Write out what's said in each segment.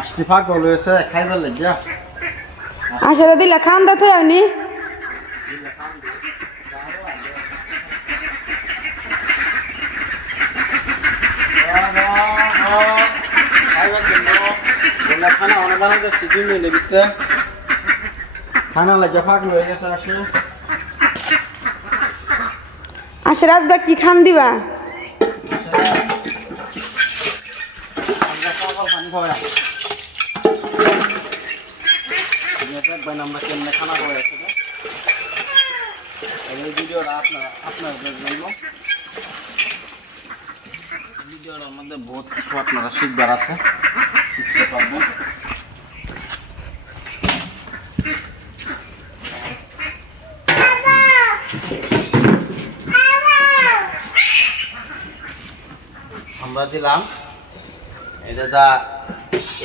আজকে পাগল হয়েছে খাইবার লাগিয়া আসলে দিলে খান্দা তো হয়নি খানা অনেক বানাতে সিজন নিয়ে নেবিতে খানা লাগিয়া পাগল হয়ে গেছে আসলে আসলে আজকে কি খান দিবা আমরা কেমনে খানা খাওয়াই আসলে এই ভিডিওটা আপনাদের জন্য ভিডিওটার মধ্যে বহুত কিছু আপনারা শিখবার আছে শিখতে পারবেন আমরা দিলাম এটা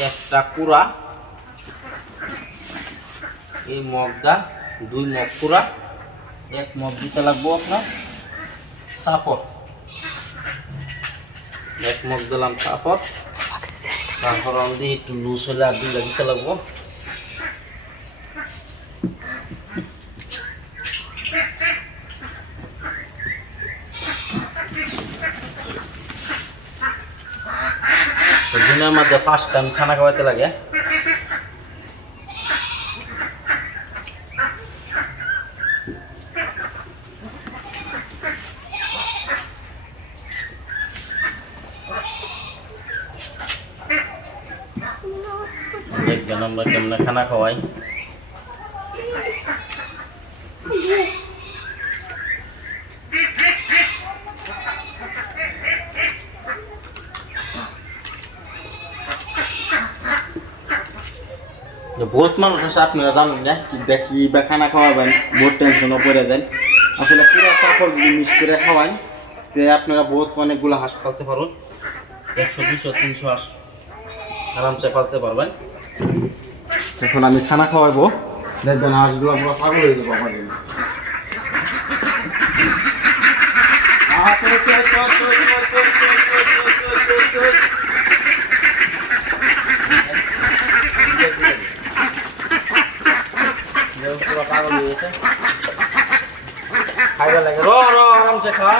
একটা কুড়া এই মগটা 2 মগ কুড়া 1 মগ দিতে লাগবো আপনার সাপোর্ট 1 মগ দিলাম সাপোর্ট তারপর আমাদের একটু লুজ হলে আর 2 দিতে লাগবো দিনের মধ্যে 5 টাইম খানা খাওয়াতে লাগে দেখবেন আমরা কেমনে খানা খাওয়াই বহুত মানুষ আছে আপনারা জানেন না কি দেখি বা খানা খাওয়াবেন বহুত টেনশনও পড়ে যায় আসলে পুরো সাফল যদি মিক্স করে খাওয়ান তে আপনারা বহুত অনেকগুলো হাঁস পালতে পারবেন 100 200 300 হাঁস আরামসে পালতে পারবেন এখন আমি খানা খাওয়াবো দেখবেন হাঁসগুলো পুরো পাগল হয়ে যাবো আমার জন্য পুরো পাগল হয়ে গেছে খাইবার লাগে র আরামসে খা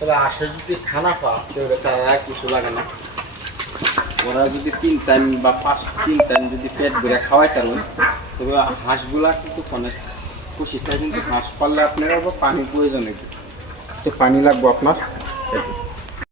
তবে আসে যদি খানা পাওয়া তারা কিছু লাগে না ওরা যদি 3 টাইম বা 3 টাইম যদি পেট ভরে খাওয়াই পারেন তবে হাঁসগুলা কিন্তু অনেক খুশি থাকে কিন্তু হাঁস পাললে আপনার পানি প্রয়োজন তো পানি লাগবে আপনার